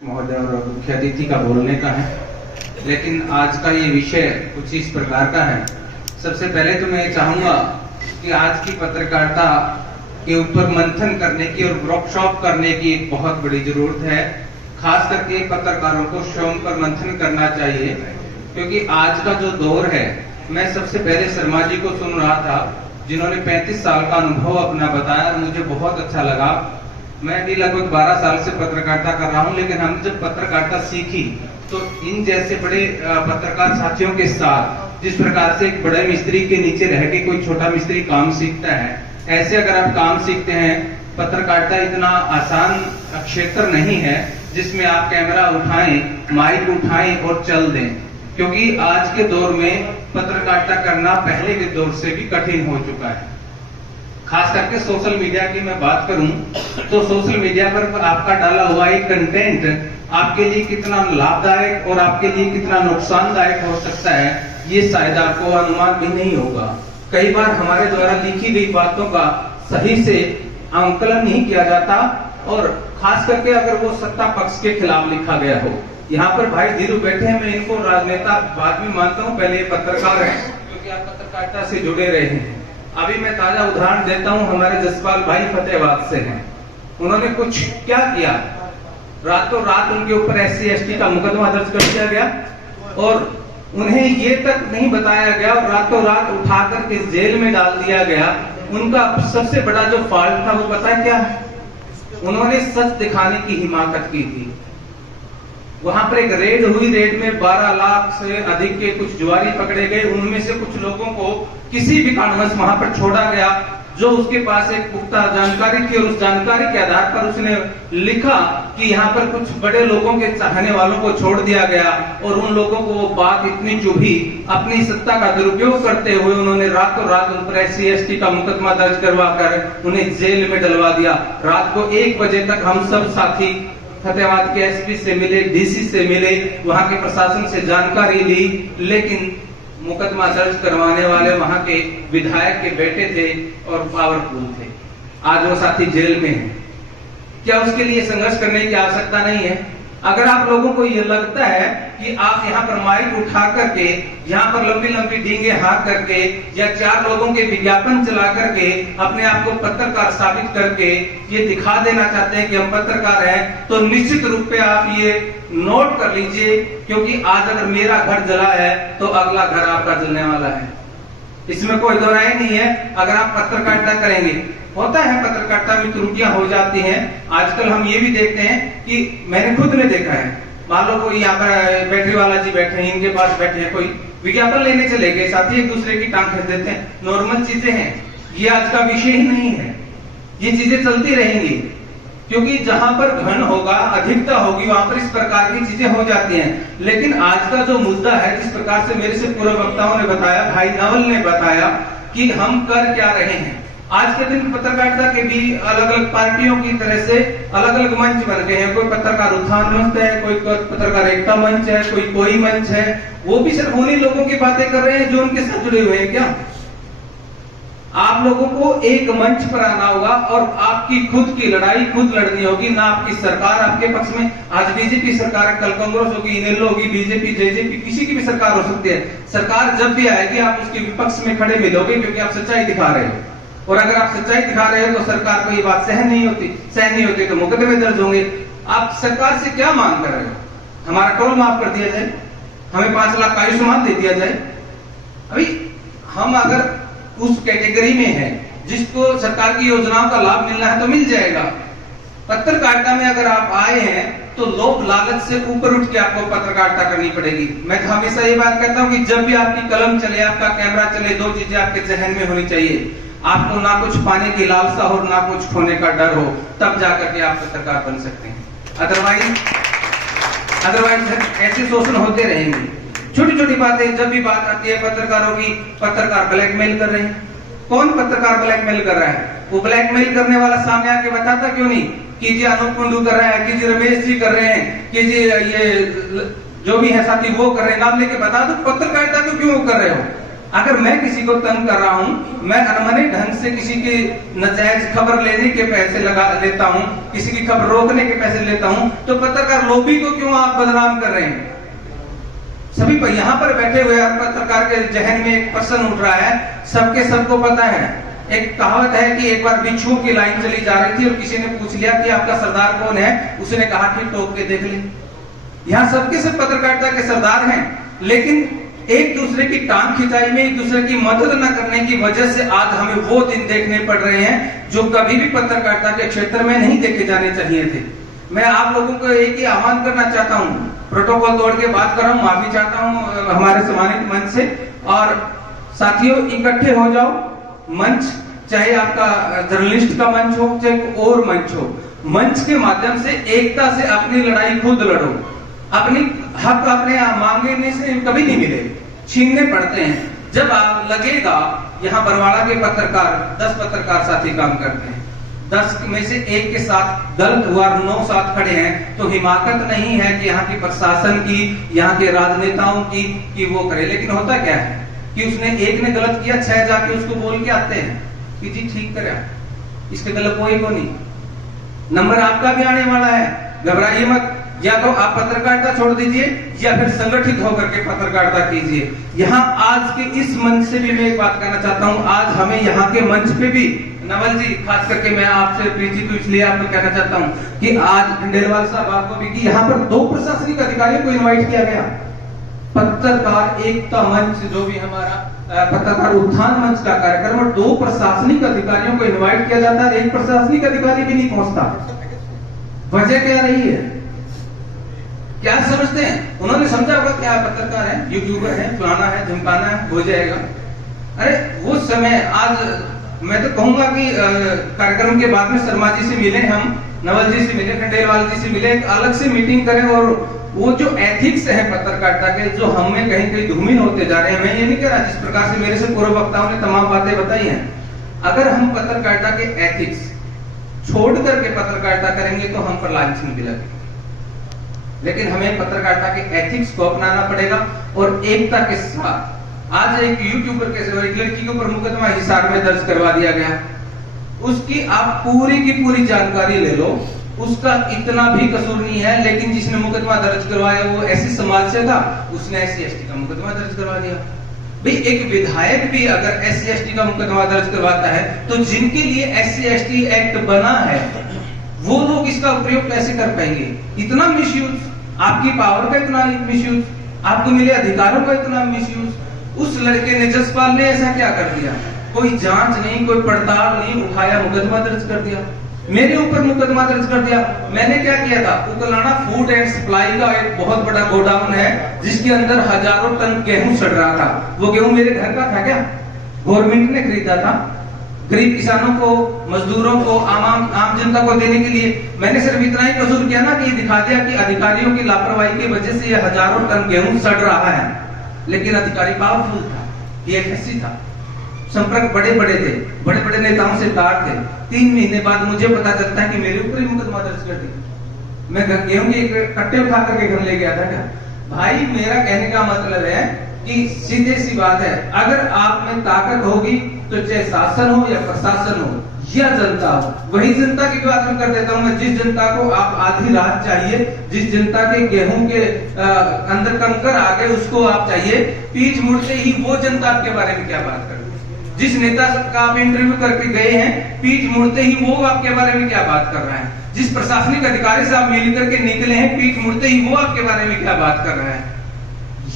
महोदय और मुख्य अतिथि का बोलने का है, लेकिन आज का ये विषय कुछ इस प्रकार का है। सबसे पहले तो मैं चाहूंगा कि आज की पत्रकारिता के ऊपर मंथन करने की और वर्कशॉप करने की एक बहुत बड़ी जरूरत है। खास करके पत्रकारों को स्वयं पर मंथन करना चाहिए, क्योंकि आज का जो दौर है, मैं सबसे पहले शर्मा जी को सुन रहा था जिन्होंने 35 साल का अनुभव अपना बताया और मुझे बहुत अच्छा लगा। मैं भी लगभग 12 साल से पत्रकारिता कर रहा हूं, लेकिन हम जब पत्रकारिता सीखी तो इन जैसे बड़े पत्रकार साथियों के साथ, जिस प्रकार से एक बड़े मिस्त्री के नीचे रह के कोई छोटा मिस्त्री काम सीखता है, ऐसे अगर आप काम सीखते हैं। पत्रकारिता इतना आसान क्षेत्र नहीं है जिसमें आप कैमरा उठाएं, माइक उठाएं और चल दें, क्योंकि आज के दौर में पत्रकारिता करना पहले के दौर से भी कठिन हो चुका है। खास करके सोशल मीडिया की मैं बात करूं तो सोशल मीडिया पर आपका डाला हुआ एक कंटेंट आपके लिए कितना लाभदायक और आपके लिए कितना नुकसानदायक हो सकता है, ये शायद आपको अनुमान भी नहीं होगा। कई बार हमारे द्वारा लिखी गई बातों का सही से आंकलन नहीं किया जाता, और खास करके अगर वो सत्ता पक्ष के खिलाफ लिखा गया हो। यहाँ पर भाई धीरू बैठे हैं, मैं इनको राजनेता बाद में मानता हूँ, पहले पत्रकार हैं क्योंकि आप पत्रकारिता से जुड़े रहे हैं। अभी मैं ताजा उदाहरण देता हूं, हमारे जसपाल भाई फतेहाबाद से हैं। उन्होंने कुछ क्या किया, रातों रात उनके ऊपर SC/ST का मुकदमा दर्ज कर दिया गया और उन्हें ये तक नहीं बताया गया और रातों रात उठा करके जेल में डाल दिया गया। उनका सबसे बड़ा जो फॉल्ट था वो पता है क्या है? उन्होंने सच दिखाने की हिमाकत की थी। वहां पर एक रेड हुई, रेड में 12 लाख से अधिक के कुछ जुआरी पकड़े गए। उनमें से कुछ लोगों को किसी भी कारणवश वहां पर छोड़ा गया, जो उसके पास एक पुख्ता जानकारी थी, और उस जानकारी के आधार पर उसने लिखा कि यहाँ पर कुछ बड़े लोगों के चाहने वालों को छोड़ दिया गया, और उन लोगों को वो बात इतनी चुभी, अपनी सत्ता का दुरुपयोग करते हुए उन्होंने रातों रात उन पर SC/ST का मुकदमा दर्ज करवा कर उन्हें जेल में डलवा दिया। रात को 1 बजे तक हम सब साथी फतेहाबाद के SP से मिले, DC से मिले, वहां के प्रशासन से जानकारी ली, लेकिन मुकदमा दर्ज करवाने वाले वहां के विधायक के बेटे थे और पावरफुल थे। आज वो साथी जेल में हैं। क्या उसके लिए संघर्ष करने की आवश्यकता नहीं है? अगर आप लोगों को ये लगता है कि आप यहाँ पर माइक उठा करके, यहाँ पर लंबी लंबी डींगे हाँक करके या 4 लोगों के विज्ञापन चला करके अपने आप को पत्रकार साबित करके ये दिखा देना चाहते हैं कि हम पत्रकार हैं, तो निश्चित रूप पे आप ये नोट कर लीजिए, क्योंकि आज अगर मेरा घर जला है तो अगला घर आपका जलने वाला है। इसमें कोई दो राय नहीं है। अगर आप पत्रकारिता करेंगे, होता है पत्रकारिता में त्रुटियां हो जाती हैं। आजकल हम ये भी देखते हैं कि मैंने खुद ने देखा है, मान लो कोई यहाँ पर बैटरी वाला जी बैठे हैं, इनके पास बैठे हैं, कोई विज्ञापन लेने चले गए, साथी एक दूसरे की टांग खींच देते हैं। नॉर्मल चीजें हैं, ये आज का विषय ही नहीं है। ये चीजें चलती रहेंगी, क्योंकि जहां पर घन होगा, अधिकता होगी, वहां पर इस प्रकार की चीजें हो जाती हैं। लेकिन आज का जो मुद्दा है, जिस प्रकार से मेरे से पूर्व वक्ताओं ने बताया, भाई नवल ने बताया कि हम कर क्या रहे हैं। आज के दिन पत्रकारिता के भी अलग अलग पार्टियों की तरह से अलग अलग मंच बन गए हैं। कोई पत्रकार उत्थान मंच है, कोई पत्रकार एकता मंच है, कोई मंच है। वो भी सिर्फ उन्हीं लोगों की बातें कर रहे हैं जो उनके साथ जुड़े हुए हैं। क्या आप लोगों को एक मंच पर आना होगा और आपकी खुद की लड़ाई खुद लड़नी होगी, ना आपकी सरकार आपके पक्ष में। आज बीजेपी सरकार है, कल कांग्रेस होगी, इनेलो होगी, बीजेपी, JJP, किसी की भी सरकार हो सकती है। सरकार जब भी आएगी आप उसके विपक्ष में खड़े मिलोगे, क्योंकि आप सच्चाई दिखा रहे हो। और अगर आप सच्चाई दिखा रहे हो तो सरकार को ये बात सहन नहीं होती तो मुकदमे दर्ज होंगे। आप सरकार से क्या मांग कर रहे हो? हमारा टोल माफ कर दिया जाए, हमें 5 लाख का आयुष्मान दे दिया जाए। अभी हम अगर उस कैटेगरी में है जिसको सरकार की योजनाओं का लाभ मिलना है तो मिल जाएगा। पत्रकारिता में अगर आप आए हैं तो लोभ लालच से ऊपर उठ के आपको पत्रकारिता करनी पड़ेगी। मैं हमेशा ये बात कहता हूँ कि जब भी आपकी कलम चले, आपका कैमरा चले, 2 चीजें आपके जहन में होनी चाहिए। आपको ना कुछ पाने की लालसा हो, ना कुछ खोने का डर हो, तब जाकर के आप पत्रकार बन सकते हैं। अदरवाइज ऐसे शोषण होते रहेंगे। छोटी छोटी बातें, जब भी बात आती है पत्रकारों की, पत्रकार ब्लैकमेल कर रहे हैं। कौन पत्रकार ब्लैकमेल कर रहा है? वो ब्लैकमेल करने वाला सामने आके बताता क्यों नहीं कि जी अनूप कुंडू कर रहा है, कि जी रमेश जी कर रहे हैं, कि जी ये जो भी है साथी वो कर रहे हैं, नाम लेके बता दो। पत्रकारिता को क्यों कर रहे हो? अगर मैं किसी को तंग कर रहा हूं, मैं अनमने ढंग से किसी की नाजायज खबर लेने के पैसे लगा लेता हूं, किसी की खबर रोकने के पैसे लेता हूं, तो पत्रकार लॉबी को क्यों आप बदनाम कर रहे हैं? सभी पर यहां पर बैठे हुए पत्रकार के जहन में एक प्रश्न उठ रहा है, सबको पता है। एक कहावत है कि एक बार बिच्छुओं की लाइन चली जा रही थी और किसी ने पूछ लिया कि आपका सरदार कौन है, उसने कहा कि टोक के देख ले। यहाँ सबके सब पत्रकारिता के सरदार हैं, लेकिन एक दूसरे की टांग खिंचाई में, एक दूसरे की मदद न करने की वजह से आज हमें वो दिन देखने पड़ रहे हैं जो कभी भी पत्रकारिता के क्षेत्र में नहीं देखे जाने चाहिए थे। मैं आप लोगों को एक ही आह्वान करना चाहता हूँ, प्रोटोकॉल तोड़ के बात कर रहा हूँ, माफी चाहता हूँ हमारे सम्मानित मंच से। और साथियों, इकट्ठे हो जाओ। मंच चाहे आपका जर्नलिस्ट का मंच हो, चाहे और मंच हो, मंच के माध्यम से एकता से अपनी लड़ाई खुद लड़ो। अपनी हक अपने मांगने से कभी नहीं मिले, छीनने पड़ते हैं। जब आप लगेगा, यहाँ बरवाड़ा के पत्रकार 10 पत्रकार साथी काम करते हैं, 10 में से एक के साथ गलत हुआ, 9 साथ खड़े हैं, तो हिमाकत नहीं है कि यहाँ की प्रशासन की, यहाँ के राजनेताओं की कि वो करे। लेकिन होता क्या है कि उसने एक ने गलत किया, 6 जाके उसको बोल के आते हैं कि जी ठीक करे, इसके गलत कोई को नहीं। नंबर आपका भी आने वाला है, घबराइए मत। या तो आप पत्रकारिता छोड़ दीजिए या फिर संगठित होकर के पत्रकारिता कीजिए। यहाँ आज के इस मंच से भी मैं एक बात कहना चाहता हूँ, आज हमें यहाँ के मंच पे भी, नवल जी खास करके मैं आपसे प्रीति को इसलिए आपको कहना चाहता हूँ कि आज खंडेलवाल साहब आपको भी कि यहाँ पर 2 प्रशासनिक अधिकारियों को इन्वाइट किया गया। पत्रकार एकता मंच जो भी हमारा पत्रकार उत्थान मंच का कार्यक्रम, और 2 प्रशासनिक अधिकारियों को इन्वाइट किया जाता है, एक प्रशासनिक अधिकारी भी नहीं पहुंचता। वजह क्या रही है? क्या समझते हैं? उन्होंने समझा होगा क्या पत्रकार है, यूट्यूबर है, फलाना है, धमकाना है, हो जाएगा। अरे वो समय, आज मैं तो कहूंगा कि कार्यक्रम के बाद में शर्मा जी से मिले, हम नवल जी से मिले, खंडेलवाल जी से मिले, एक अलग से मीटिंग करें। और वो जो एथिक्स है पत्रकारिता के, जो हमें कहीं कहीं धूमिल होते जा रहे हैं, मैं ये नहीं कह रहा, जिस प्रकार से मेरे से पूर्व वक्ताओं ने तमाम बातें बताई हैं, अगर हम पत्रकारिता के एथिक्स छोड़ करके पत्रकारिता करेंगे तो हम पर लांछन भी लगेगा। लेकिन हमें पत्रकारिता के एथिक्स को अपनाना पड़ेगा और एकता के साथ। आज एक यूट्यूबर के, एक लड़की के ऊपर मुकदमा हिसार में दर्ज करवा दिया गया, उसकी आप पूरी की पूरी जानकारी ले लो, उसका इतना भी कसूर नहीं है, लेकिन जिसने मुकदमा दर्ज करवाया वो ऐसी समाज से था, उसने SC/ST का मुकदमा दर्ज करवा दिया। भाई एक विधायक भी अगर SC/ST का मुकदमा दर्ज करवाता है तो जिनके लिए SC/ST एक्ट बना है वो लोग इसका उपयोग कैसे कर पाएंगे? इतना मिसयूज, आपकी पावर का इतना मिसयूज, आपको मिले अधिकारों का इतना मिसयूज। उस लड़के ने, जसपाल ने ऐसा क्या कर दिया? कोई जांच नहीं, कोई पड़ताल नहीं, उठाया, मुकदमा दर्ज कर दिया, मेरे ऊपर मुकदमा दर्ज कर दिया। मैंने क्या किया था? उकलाना फूड एंड सप्लाई का एक बहुत बड़ा गोडाउन है जिसके अंदर हजारों टन गेहूं सड़ रहा था। वो गेहूं मेरे घर का था क्या? गवर्नमेंट ने खरीदा था, गरीब किसानों को, मजदूरों को, आम जनता को देने के लिए। मैंने सिर्फ इतना ही कसूर किया ना कि दिखा दिया कि अधिकारियों की लापरवाही की वजह से ये हजारों टन गेहूं सड़ रहा है, लेकिन अधिकारी पावरफुल था, PFSC था, संपर्क बड़े बड़े थे, बड़े बड़े नेताओं से तार थे। 3 महीने बाद मुझे पता चलता है कि मेरे ऊपर ही मुकदमा दर्ज कर दिया। मैं गेहूं के कट्टे उठा करके घर ले गया था क्या? भाई मेरा कहने का मतलब है कि सीधे सी बात है, अगर आप में ताकत होगी तो चाहे शासन हो या प्रशासन हो या जनता हो, वही जनता की बात मैं कर देता हूं। मैं जिस जनता को आप आधी रात चाहिए, जिस जनता के गेहूं के अंदर कंकर आ गए उसको आप चाहिए, पीठ मुड़ते ही वो जनता आपके बारे में क्या बात कर, जिस नेता का आप इंटरव्यू करके गए हैं, पीठ मुड़ते ही वो आपके बारे में क्या बात कर रहा है, जिस प्रशासनिक अधिकारी से आप मिल करके निकले हैं, पीठ मुड़ते ही वो आपके बारे में क्या बात कर रहा है।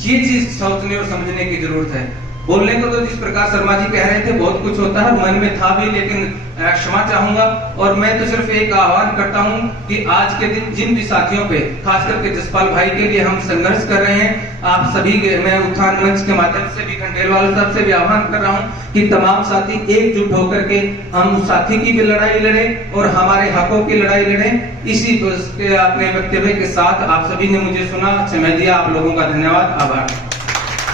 ये चीज सोचने और समझने की जरूरत है। बोलने को तो जिस प्रकार शर्मा जी कह रहे थे बहुत कुछ होता है, मन में था भी, लेकिन क्षमा चाहूंगा। और मैं तो सिर्फ एक आह्वान करता हूं कि आज के दिन जिन भी साथियों पे, खास करके जसपाल भाई के लिए हम संघर्ष कर रहे हैं, आप सभी के, मैं उत्थान मंच के माध्यम से भी खंडेलवाल साहब से भी आह्वान कर रहा हूं कि तमाम साथी एकजुट होकर के हम उस साथी की भी लड़ाई लड़े और हमारे हकों की लड़ाई लड़े। इसी अपने वक्तव्य के साथ आप सभी ने मुझे सुना, समय दिया, आप लोगों का धन्यवाद, आभार।